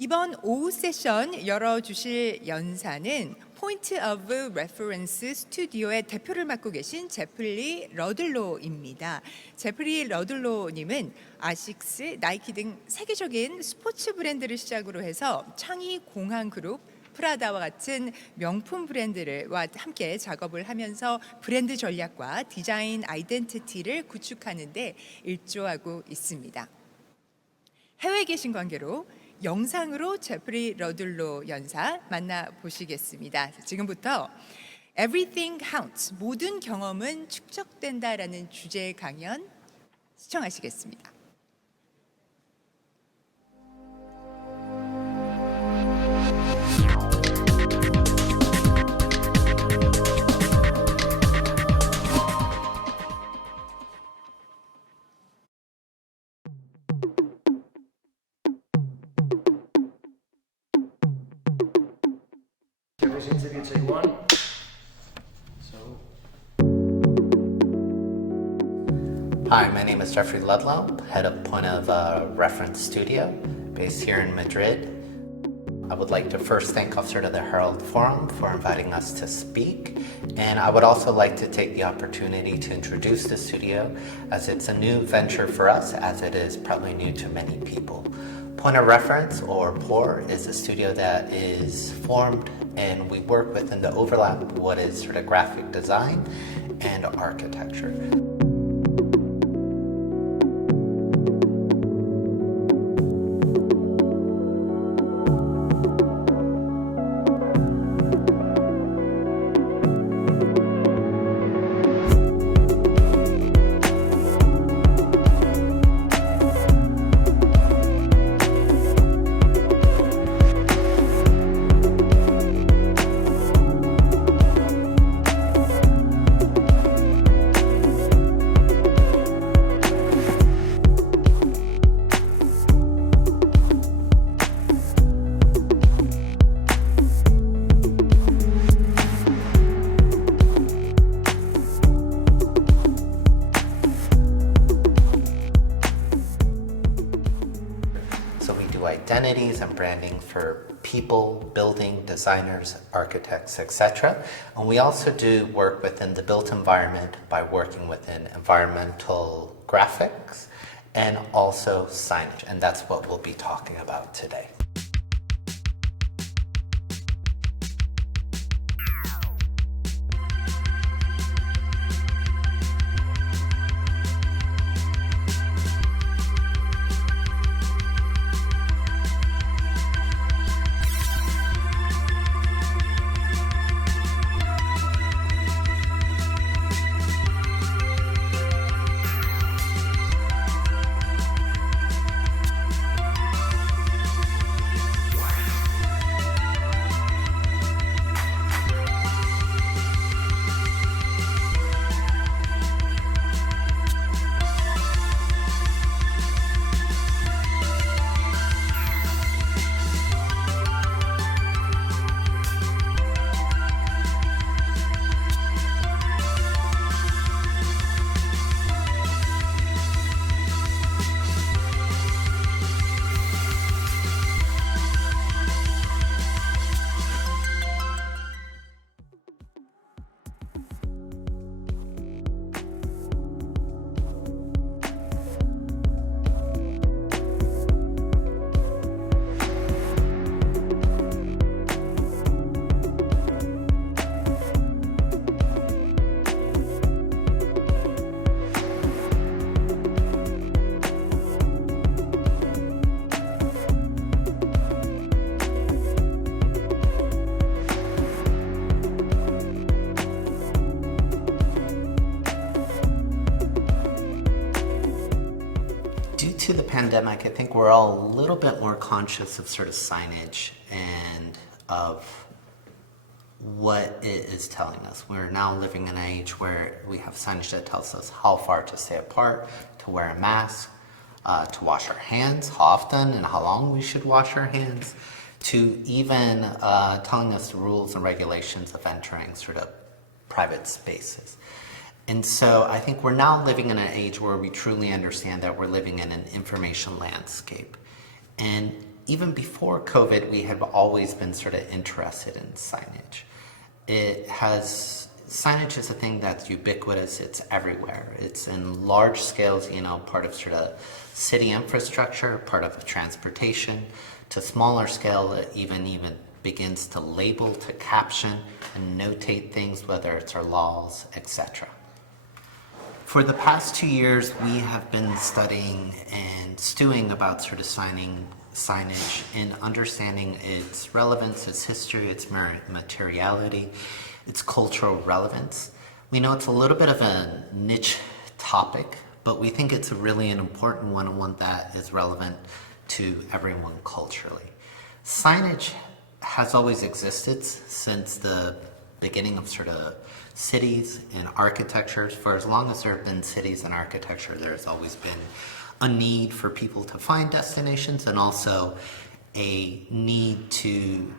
이번 오후 세션 열어주실 연사는 포인트 오브 레퍼런스 스튜디오의 대표를 맡고 계신 제프리 러들로입니다. 제프리 러들로님은 아식스, 나이키 등 세계적인 스포츠 브랜드를 시작으로 해서 창의 공항 그룹, 프라다와 같은 명품 브랜드와 함께 작업을 하면서 브랜드 전략과 디자인 아이덴티티를 구축하는 데 일조하고 있습니다. 해외에 계신 관계로 영상으로 제프리 러들로 연사 만나보시겠습니다. 지금부터 Everything Counts, 모든 경험은 축적된다라는 주제의 강연 시청하시겠습니다. Interview take one. Hi, my name is Jeffrey Ludlow, head of Point of Reference Studio, based here in Madrid. I would like to first thank Officer of the Herald Forum for inviting us to speak, and I would also like to take the opportunity to introduce the studio as it's a new venture for us, as it is probably new to many people. Point of Reference, or POR, is a studio that is formed and we work within the overlap of what is sort of graphic design and architecture. Identities and branding for people, building, designers, architects, etc. And we also do work within the built environment by working within environmental graphics and also signage. And that's what we'll be talking about today. To the pandemic, I think we're all a little bit more conscious of sort of signage and of what it is telling us. We're now living in an age where we have signage that tells us how far to stay apart, to wear a mask, to wash our hands, how often and how long we should wash our hands, to even telling us the rules and regulations of entering sort of private spaces. And so I think we're now living in an age where we truly understand that we're living in an information landscape. And even before COVID, we have always been sort of interested in signage. Signage is a thing that's ubiquitous, it's everywhere. It's in large scales, part of sort of city infrastructure, part of transportation, to smaller scale, it even begins to label, to caption, and notate things, whether it's our laws, etc. For the past 2 years, we have been studying and stewing about sort of signage and understanding its relevance, its history, its materiality, its cultural relevance. We know it's a little bit of a niche topic, but we think it's really an important one and one that is relevant to everyone culturally. Signage has always existed since the beginning of sort of cities and architectures. For as long as there have been cities and architecture, there's always been a need for people to find destinations and also a need to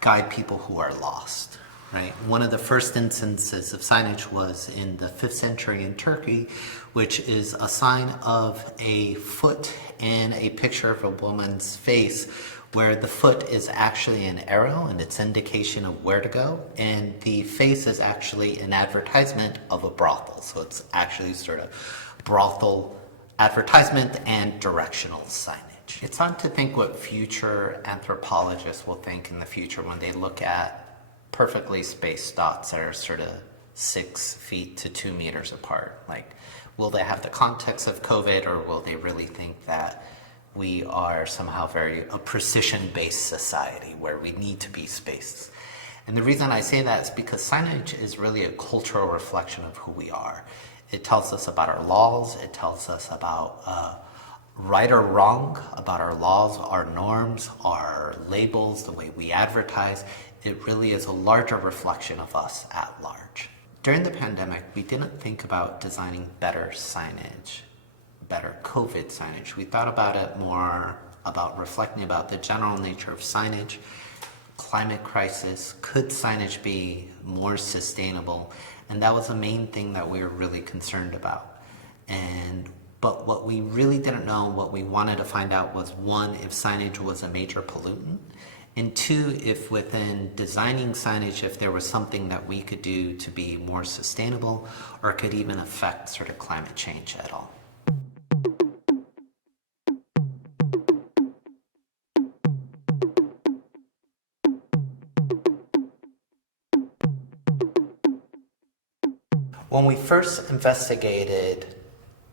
guide people who are lost. Right? One of the first instances of signage was in the 5th century in Turkey, which is a sign of a foot and a picture of a woman's face, where the foot is actually an arrow and its indication of where to go, and the face is actually an advertisement of a brothel. So it's actually sort of brothel advertisement and directional signage. It's hard to think what future anthropologists will think in the future when they look at perfectly spaced dots that are sort of 6 feet to 2 meters apart. Like, will they have the context of COVID, or will they really think that we are somehow a precision-based society where we need to be spaced? And the reason I say that is because signage is really a cultural reflection of who we are. It tells us about our laws, it tells us about right or wrong, about our laws, our norms, our labels, the way we advertise. It really is a larger reflection of us at large. During the pandemic, we didn't think about designing better signage, better COVID signage. We thought about it more about reflecting about the general nature of signage, climate crisis, could signage be more sustainable? And that was the main thing that we were really concerned about. But what we really didn't know, what we wanted to find out was, one, if signage was a major pollutant, and two, if within designing signage, if there was something that we could do to be more sustainable or could even affect sort of climate change at all. When we first investigated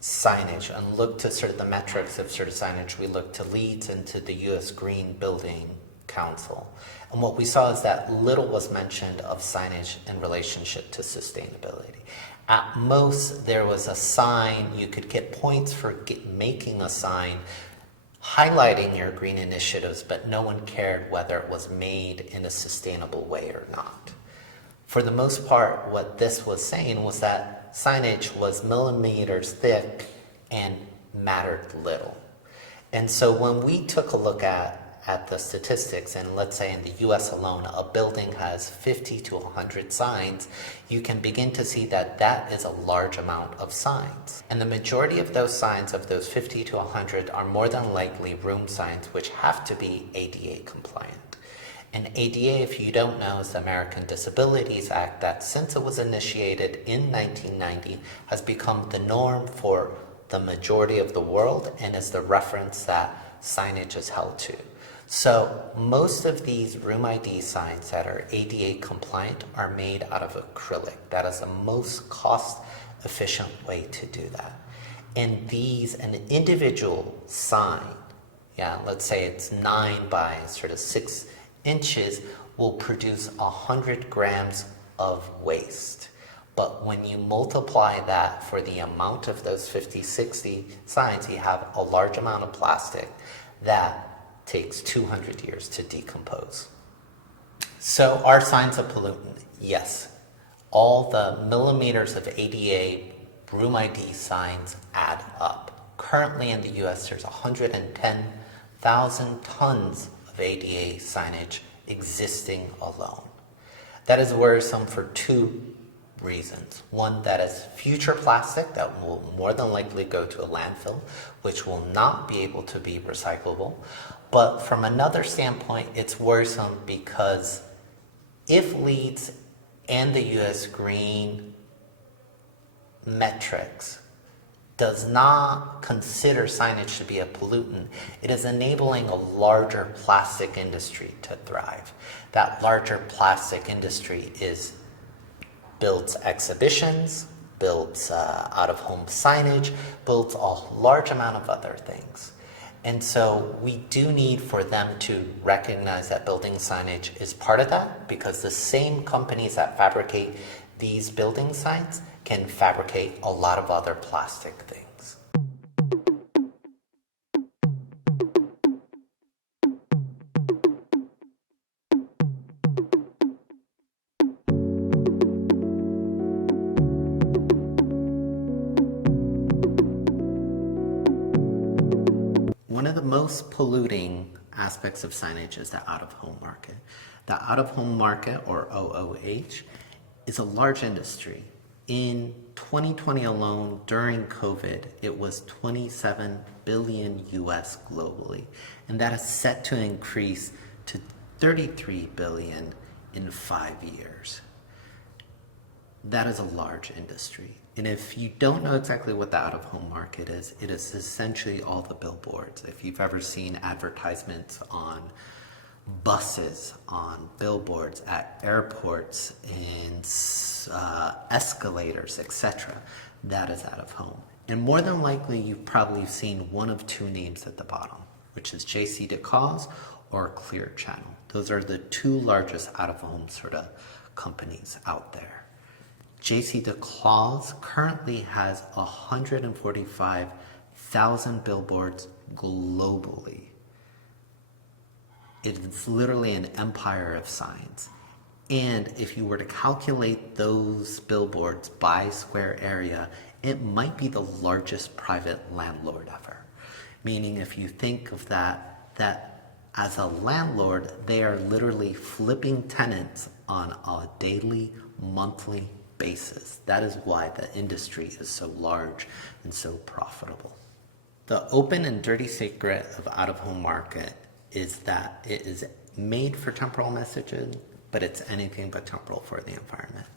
signage and looked at sort of the metrics of sort of signage, we looked to Leeds and to the US Green Building Council. And what we saw is that little was mentioned of signage in relationship to sustainability. At most, there was a sign, you could get points for making a sign highlighting your green initiatives, but no one cared whether it was made in a sustainable way or not. For the most part, what this was saying was that signage was millimeters thick and mattered little. And so when we took a look at the statistics, and let's say in the US alone, a building has 50 to 100 signs, you can begin to see that that is a large amount of signs. And the majority of those signs, of those 50 to 100, are more than likely room signs, which have to be ADA compliant. And ADA, if you don't know, is the American Disabilities Act that, since it was initiated in 1990, has become the norm for the majority of the world and is the reference that signage is held to. So most of these room ID signs that are ADA compliant are made out of acrylic. That is the most cost-efficient way to do that. And an individual sign, let's say it's 9 by sort of 6 inches, will produce 100 grams of waste. But when you multiply that for the amount of those 50, 60 signs, you have a large amount of plastic that takes 200 years to decompose. So are signs a pollutant? Yes. All the millimeters of ADA room ID signs add up. Currently in the US, there's 110,000 tons of ADA signage existing alone. That is worrisome for 2 reasons. One, that is future plastic that will more than likely go to a landfill, which will not be able to be recyclable. But from another standpoint, it's worrisome because if Leeds and the US Green metrics does not consider signage to be a pollutant, it is enabling a larger plastic industry to thrive. That larger plastic industry builds exhibitions, builds out-of-home signage, builds a large amount of other things. And so we do need for them to recognize that building signage is part of that, because the same companies that fabricate these building signs can fabricate a lot of other plastic things. One of the most polluting aspects of signage is the out-of-home market. The out-of-home market, or OOH, is a large industry. In 2020 alone, during COVID, it was 27 billion US globally, and that is set to increase to 33 billion in 5 years. That is a large industry. And if you don't know exactly what the out-of-home market is, it is essentially all the billboards. If you've ever seen advertisements on buses, on billboards, at airports, in escalators, etc., that is out-of-home. And more than likely, you've probably seen one of two names at the bottom, which is JCDecaux or Clear Channel. Those are the two largest out-of-home sort of companies out there. JCDecaux currently has 145,000 billboards globally. It's literally an empire of signs. And if you were to calculate those billboards by square area, it might be the largest private landlord ever. Meaning if you think of that as a landlord, they are literally flipping tenants on a daily, monthly basis. That is why the industry is so large and so profitable. The open and dirty secret of out-of-home market is that it is made for temporal messaging, but it's anything but temporal for the environment.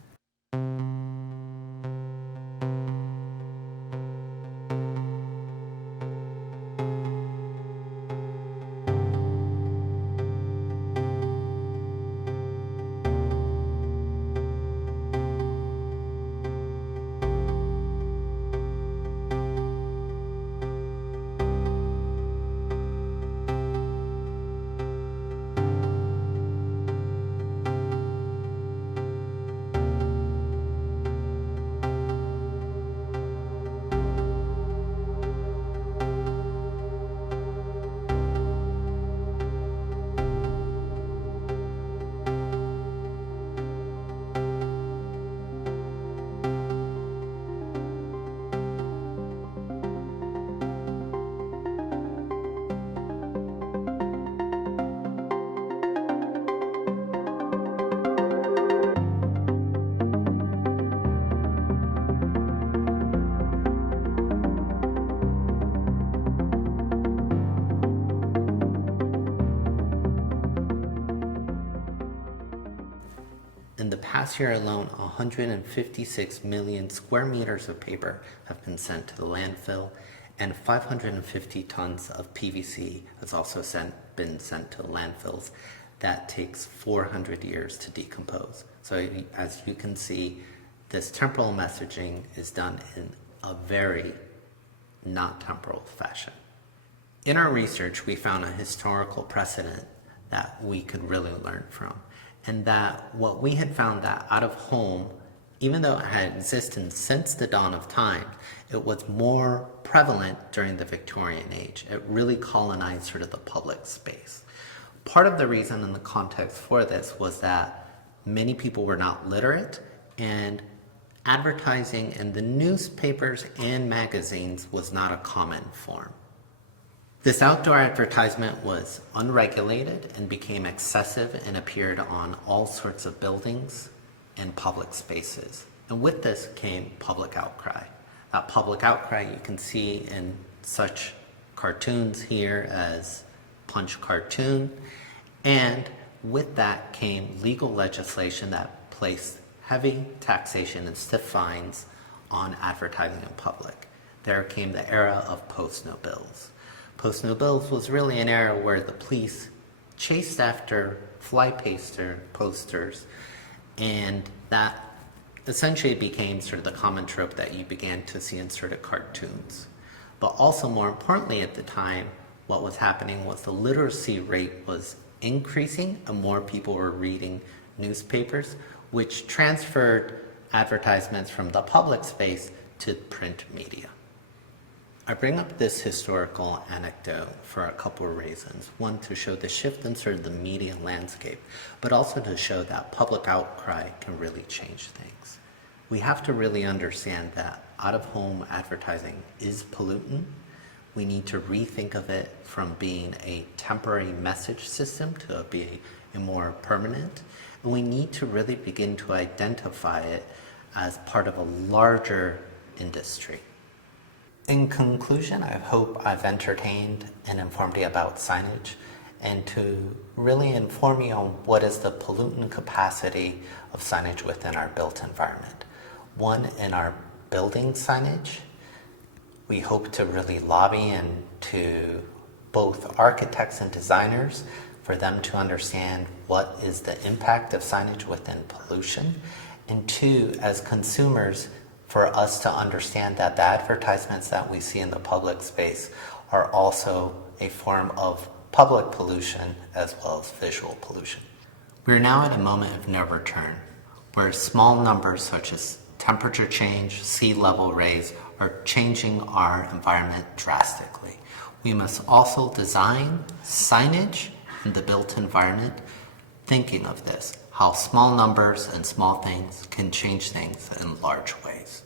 In the past year alone, 156 million square meters of paper have been sent to the landfill, and 550 tons of PVC has also been sent to the landfills. That takes 400 years to decompose. So as you can see, this temporal messaging is done in a very not temporal fashion. In our research, we found a historical precedent that we could really learn from. And that what we had found that out of home, even though it had existed since the dawn of time, it was more prevalent during the Victorian age. It really colonized sort of the public space. Part of the reason and the context for this was that many people were not literate, and advertising in the newspapers and magazines was not a common form. This outdoor advertisement was unregulated and became excessive and appeared on all sorts of buildings and public spaces. And with this came public outcry. That public outcry you can see in such cartoons here as punch cartoon, and with that came legal legislation that placed heavy taxation and stiff fines on advertising in public. There came the era of post-no bills. Post-no bills was really an era where the police chased after fly paster posters, and that essentially became sort of the common trope that you began to see in sort of cartoons. But also more importantly at the time, what was happening was the literacy rate was increasing and more people were reading newspapers, which transferred advertisements from the public space to print media. I bring up this historical anecdote for a couple of reasons. One, to show the shift in sort of the media landscape, but also to show that public outcry can really change things. We have to really understand that out-of-home advertising is pollutant. We need to rethink of it from being a temporary message system to be a more permanent. And we need to really begin to identify it as part of a larger industry. In conclusion, I hope I've entertained and informed you about signage and to really inform you on what is the pollutant capacity of signage within our built environment. One, in our building signage, we hope to really lobby and to both architects and designers for them to understand what is the impact of signage within pollution. And two, as consumers, for us to understand that the advertisements that we see in the public space are also a form of public pollution as well as visual pollution. We're now at a moment of no return, where small numbers such as temperature change, sea level rise are changing our environment drastically. We must also design signage in the built environment thinking of this, how small numbers and small things can change things in large ways.